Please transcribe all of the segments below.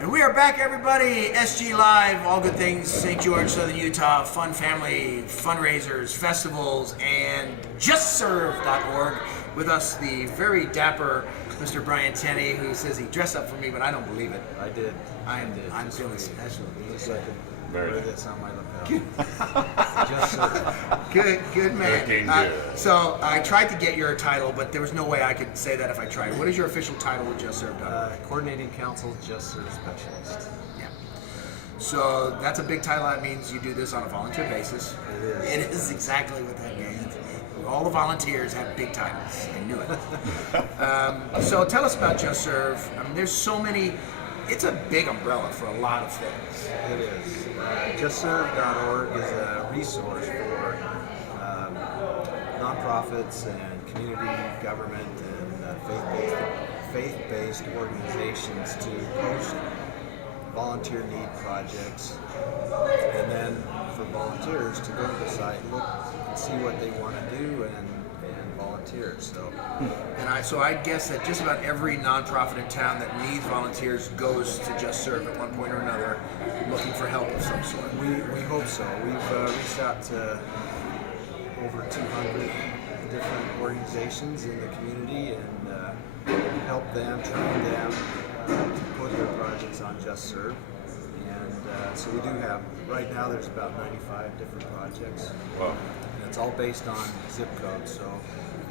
And we are back, everybody. SG Live, all good things, St. George, Southern Utah, fun family, fundraisers, festivals, and justserve.org. With us, the very dapper Mr. Brian Tenney, who says he dressed up for me, but I don't believe it. I did. I'm feeling special. Looks like a bird that's on my lapel. Just good man. Looking good. So I tried to get your title, but there was no way I could say that if I tried. What is your official title with justserve.org? Coordinating Council Just Serve Specialist. Yeah. So that's a big title. That means you do this on a volunteer basis. It is. It is exactly what that means. All the volunteers have big titles. I knew it. So tell us about Just Serve. I mean, there's so many. It's a big umbrella for a lot of things. It is. JustServe.org is a resource for nonprofits and community government and faith-based organizations to post volunteer need projects, and then for volunteers to go to the site, look and see what they want to do and volunteer. So I guess that just about every nonprofit in town that needs volunteers goes to Just Serve at one point or another, looking for help of some sort. We hope so. We've reached out to over 200 different organizations in the community and help them, train them to put their projects on Just Serve. And so we do have, right now there's about 95 different projects. Wow. And it's all based on zip code. So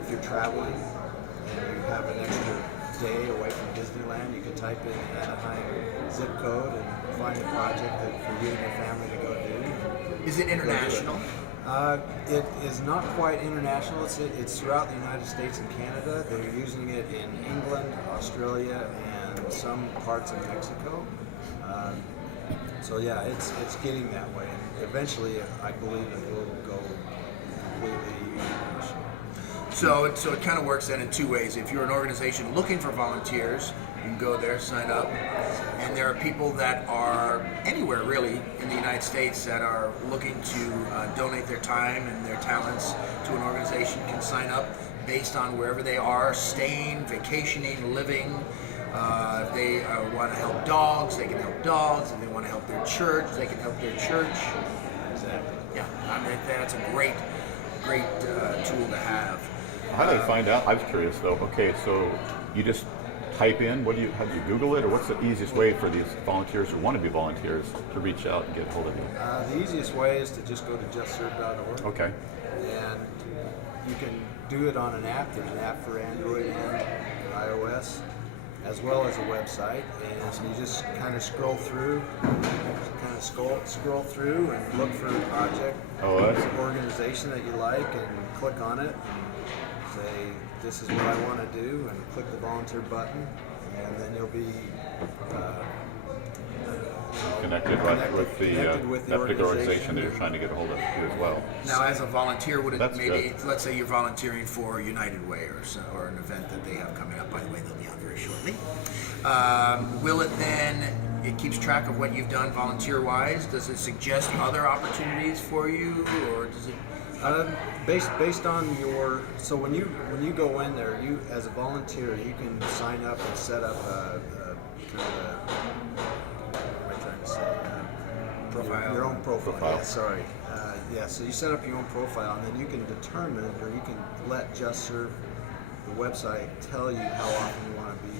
if you're traveling and you have an extra day away from Disneyland, you can type in Anaheim zip code and find a project that for you and your family to go do. Is it international? It is not quite international. It's throughout the United States and Canada. They're using it in England, Australia, and some parts of Mexico. So yeah, it's getting that way. And eventually, I believe it will go completely international. So it kind of works then in two ways. If you're an organization looking for volunteers, you can go there, sign up. And there are people that are anywhere really in the United States that are looking to donate their time and their talents to an organization, can sign up based on wherever they are, staying, vacationing, living. If they want to help dogs, they can help dogs. If they want to help their church, they can help their church. Exactly. Yeah, I mean, that's a great tool to have. How do they find out? I was curious though. Okay, so you just type in, how do you Google it, or what's the easiest way for these volunteers who want to be volunteers to reach out and get a hold of you? The easiest way is to just go to justserve.org. Okay. And you can do it on an app. There's an app for Android and iOS, as well as a website. And so you just kind of scroll through and look for a project, organization that you like, and click on it and say, this is what I want to do, and click the volunteer button, and then you'll be connected with the particular organization that you're trying to get a hold of you as well. Now, as a volunteer, would it That's maybe, good. let's say you're volunteering for United Way or an event that they have coming up, by the way, they'll be on very shortly. Will it then, it keeps track of what you've done volunteer-wise? Does it suggest other opportunities for you, or does it? Based on your, so when you go in there, you as a volunteer, you can sign up and set up a kind of a, what am I trying to say? Profile. Your own profile. Yeah, sorry. So you set up your own profile, and then you can determine, or you can let Just Serve, the website, tell you how often you want to be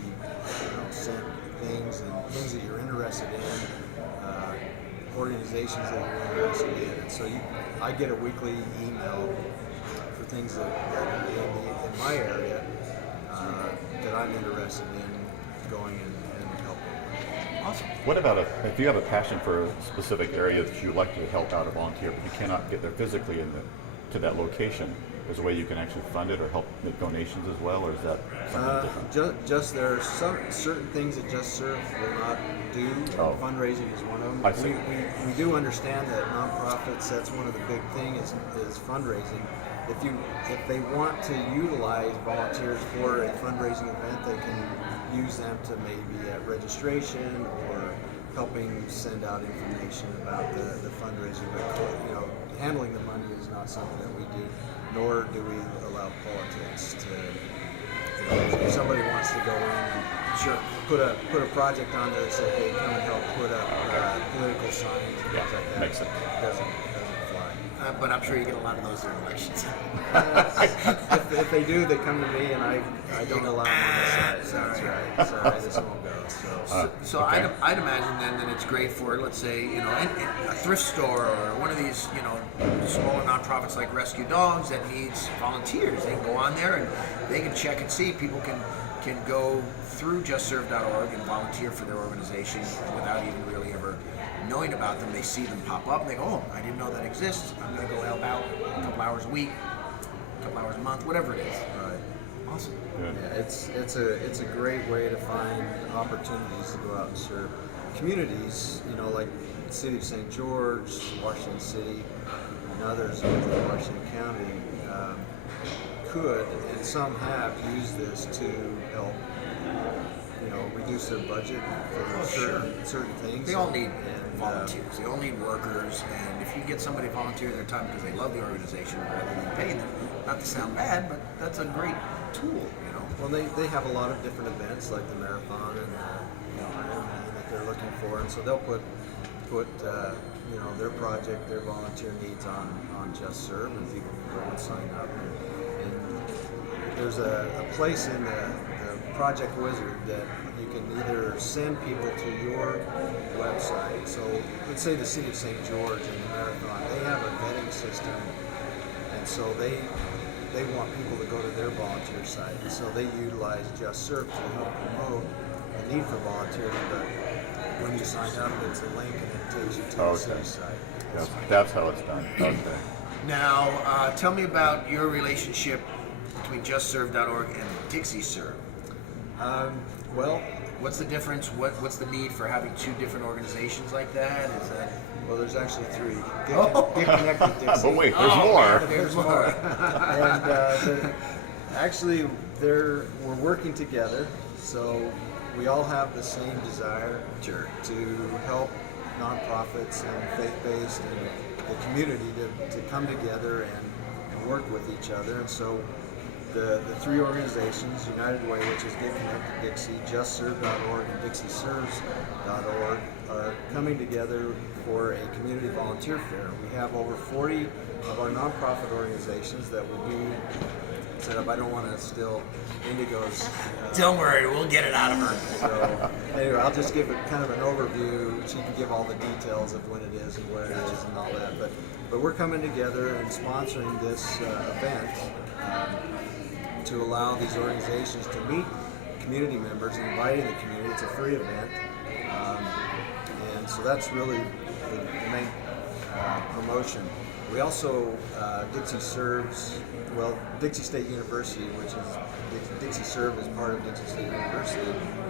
sent things and things that you're interested in, organizations that you're interested in. And so I get a weekly email for things that in my area that I'm interested in going and helping. Awesome. What about if you have a passion for a specific area that you'd like to help out a volunteer, but you cannot get there physically to that location? There's a way you can actually fund it or help make donations as well, or is that something different? Just there are some certain things that Just Serve will not do. Fundraising is one of them. I see. We do understand that nonprofits, that's one of the big things is fundraising. If they want to utilize volunteers for a fundraising event, they can use them to maybe at registration or helping send out information about the fundraising. But handling the money is not something that we do, nor do we allow politics to. If somebody wants to go in and put a project on there and say, hey, come and signs and Yeah, things like that. makes sense. Doesn't fly. But I'm sure you get a lot of those during elections. If they do, they come to me, and I don't allow them on the side. sorry. That's right. Sorry, this won't go. So Okay. I'd imagine then that it's great for, let's say, a thrift store or one of these, smaller nonprofits like Rescue Dogs that needs volunteers. They can go on there and they can check and see. People can go through justserve.org and volunteer for their organization without even really ever knowing about them. They see them pop up and they go, oh, I didn't know that exists. I'm going to go help out a couple hours a week, a couple hours a month, whatever it is. Right. Awesome. Good. Yeah, it's a great way to find opportunities to go out and serve communities. Like the city of St. George, Washington City, and others within Washington County could, and some have used this to help, reduce their budget for certain things. They all need and, volunteers. They all need workers. And if you get somebody to volunteer their time because they love the organization rather than paying them, not to sound bad, but that's a great tool. Well, they have a lot of different events like the marathon and Ironman that they're looking for, and so they'll put their project, their volunteer needs on Just Serve, and people can go and sign up. And there's a place in the Project Wizard that you can either send people to your website. So let's say the city of St. George and the marathon, they have a vetting system, and so they want people to go to their volunteer site, and so they utilize Just Serve to help promote the need for volunteers. But when you sign up, it's a link and it takes you to the city site. That's how it's done. Okay. Now, tell me about your relationship between justserve.org and Dixie Serve. Well, What's the difference? What's the need for having two different organizations like that? Is that there's actually three. Oh. Get connected, Dixie. But wait, there's more. There's more. And actually, we're working together, so we all have the same desire to help nonprofits and faith-based and the community to come together and work with each other. And so the three organizations, United Way, which is Get Connected Dixie, JustServe.org, and DixieServes.org, are coming together for a community volunteer fair. We have over 40 of our nonprofit organizations that will be set up. I don't want to steal Indigo's. Don't worry, we'll get it out of her. So anyway, I'll just give it kind of an overview. She can give all the details of when it is and where it is and all that. But we're coming together and sponsoring this event to allow these organizations to meet community members and inviting the community. It's a free event, and so that's really the main promotion. We also Dixie Serves. Well, Dixie State University, which is Dixie Serve, is part of Dixie State University.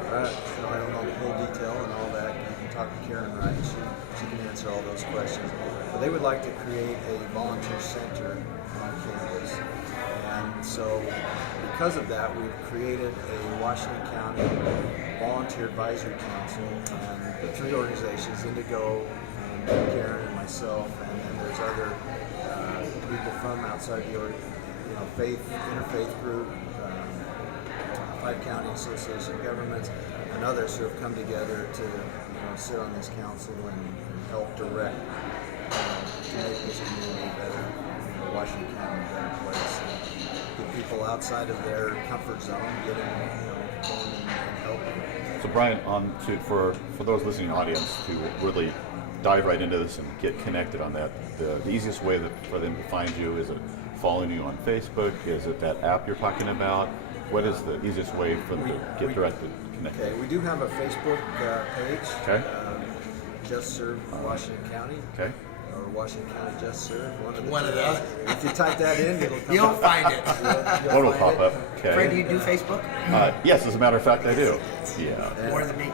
I don't know the whole detail and all that. You can talk to Karen Wright. She can answer all those questions. But they would like to create a volunteer center on campus. And so because of that, we've created a Washington County Volunteer Advisory Council, and the three organizations, Indigo, and Karen and myself, and then there's other people from outside the interfaith group, 5 County Association of Governments, and others who have come together to sit on this council and help direct to make this community better, Washington County a better place. Get people outside of their comfort zone, get them going and help them. So Brian, for those listening audience to really dive right into this and get connected on that, the easiest way for them to find you, is it following you on Facebook? Is it that app you're talking about? What is the easiest way for them to get directed, connected? Okay, we do have a Facebook page. Okay. Just Serve Washington County. Okay. Or Washington County Just Serve. One of those. If you type that in, it'll come You'll up. find it. One will pop up. Okay. Fred, do you do Facebook? Yes, as a matter of fact, I do. Yeah. More than me.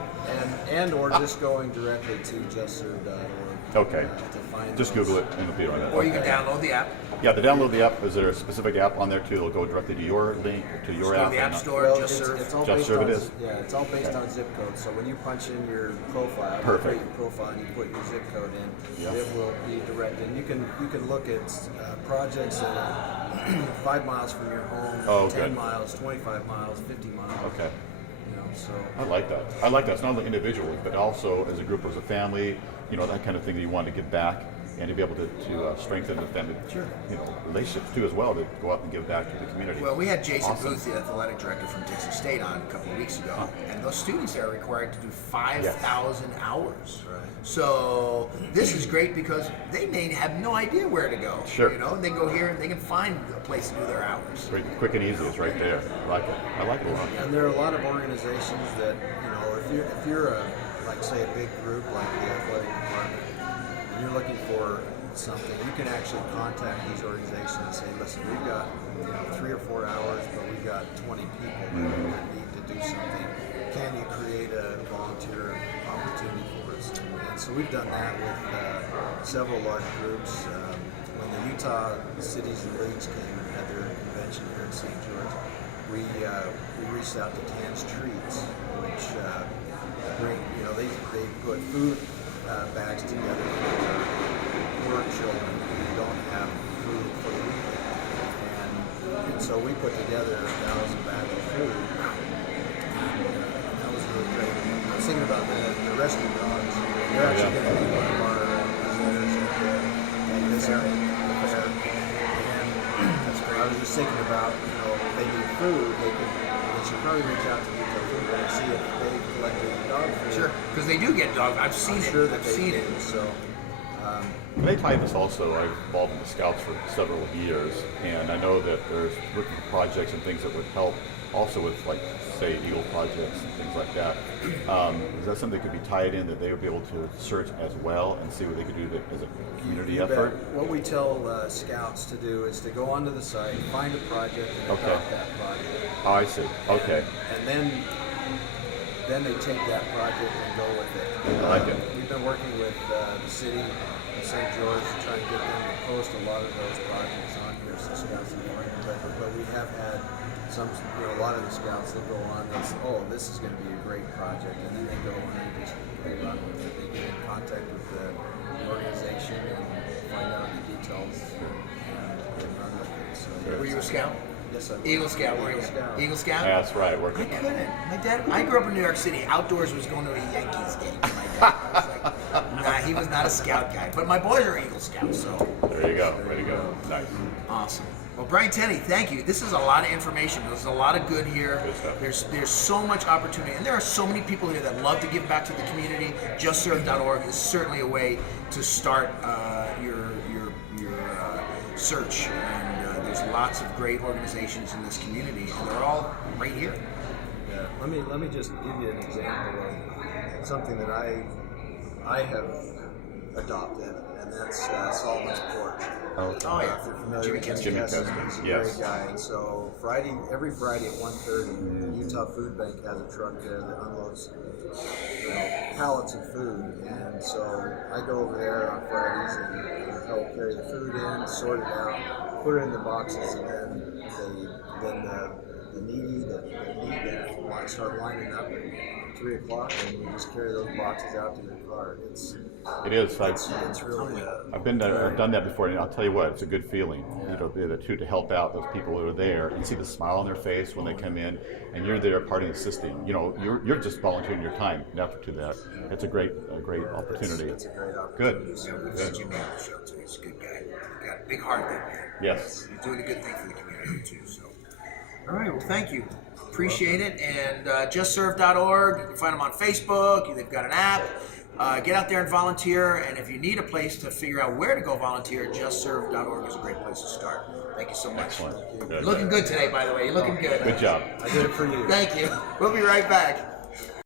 Or just going directly to justserve.org. Okay. To find Just those. Google it and it'll be on it. Or you can download the app. Yeah, to download the app, is there a specific app on there too? It'll go directly to your link, to your Go app? to the or App not? Store, Well, Just Serve. it's all Just based Serve on, it is? Yeah, it's all based on zip code. So when you punch in your profile, Perfect. you create your profile and you put your zip code in, Yeah. it will be directed. And you can look at projects that are 5 miles from your home, Oh, 10 good. miles, 25 miles, 50 miles. Okay. So I like that. I like that. It's not only individually, but also as a group, as a family, that kind of thing that you want to give back and to be able to strengthen the family, relationships too as well, to go out and give back to the community. Well, we had Jason Awesome. Booth, the athletic director from Dixie State, on a couple of weeks ago, and those students there are required to do 5,000 hours. Right. So this is great because they may have no idea where to go. Sure. And they go here and they can find a place to do their hours. Very quick and easy. It's right there. I like it. I like it a lot. And there are a lot of organizations that, if you're a, like say a big group like the athletic department, and you're looking for something, you can actually contact these organizations and say, listen, we've got 3 or 4 hours, but we've got 20 people that need to do something. Can you create a volunteer opportunity for us? And so we've done that with several large groups. When the Utah Cities and Leagues came and had their convention here in St. George, we reached out to Cans Treats, which they put food bags together for children who don't have food for the weekend. And so we put together 1,000 bags of food. That was really great. I was thinking about the rescue dogs. They're actually going to be one of our visitors at this area. And that's great. I was just thinking about, if they need food, they should probably reach out to Utah Food Bank and see if they collected dog food. Sure, because they do get dog. I've seen it. Sure that I've they seen do. it. So. And they tie this also. I've involved in the Scouts for several years, and I know that there's working projects and things that would help also with, like, say, Eagle projects and things like that. Is that something that could be tied in, that they would be able to search as well and see what they could do as a community You effort? bet. What we tell Scouts to do is to go onto the site, find a project, and adopt that project. Oh, I see. Okay. And then they take that project and go with it. I like it. We've been working with the city of St. George to try and get them to post a lot of those projects on here so Scouts can find them. But we have had a lot of the Scouts that go on, they say, oh, this is going to be a great project, and then they go on and they run with it. They get in contact with the organization and find out the details and run with it. So, Were you a scout? Yes, I was. Eagle Scout, were you? Scout. Eagle Scout? Yeah, that's right. I Working. couldn't. My dad, I grew up in New York City. Outdoors was going to a Yankees game. My dad, I was like, nah, he was not a scout guy. But my boys are Eagle Scouts, so There you go. Way to go. Nice. awesome. Well, Brian Tenney, thank you. This is a lot of information. There's a lot of good here. Good stuff. There's so much opportunity, and there are so many people here that love to give back to the community. JustServe.org is certainly a way to start your search. And there's lots of great organizations in this community, and they're all right here. Yeah. Let me just give you an example of something that I have adopted, and that's Solomon's Porch. Oh, yeah. If you're familiar Jimmy with Kessler. Jimmy Kessler, Kessler, he's a yes. great guy. And so every Friday at 1:30, the Utah Food Bank has a truck there that unloads pallets of food. And so I go over there on Fridays and help carry the food in, sort it out, put it in the boxes, and then the needy that start lining up at 3 o'clock, and we just carry those boxes out to their car. It is. It's really. I've been there, I've done that before, and I'll tell you what, it's a good feeling. To help out those people who are there and see the smile on their face when they come in, and you're there part of the system. You're just volunteering your time to that. It's a great opportunity. It's a great opportunity. Good. Yeah, we've had Jimmy on the show too. He's a good guy. He's got a big heart, that man. Yes. He's doing a good thing for the community too. So, all right. Well, thank you. Appreciate it. And JustServe.org. You can find them on Facebook. They've got an app. Get out there and volunteer. And if you need a place to figure out where to go volunteer, JustServe.org is a great place to start. Thank you so much. Excellent. You're Good. looking good today, by the way. You're looking good. Good job. I did it for you. Thank you. We'll be right back.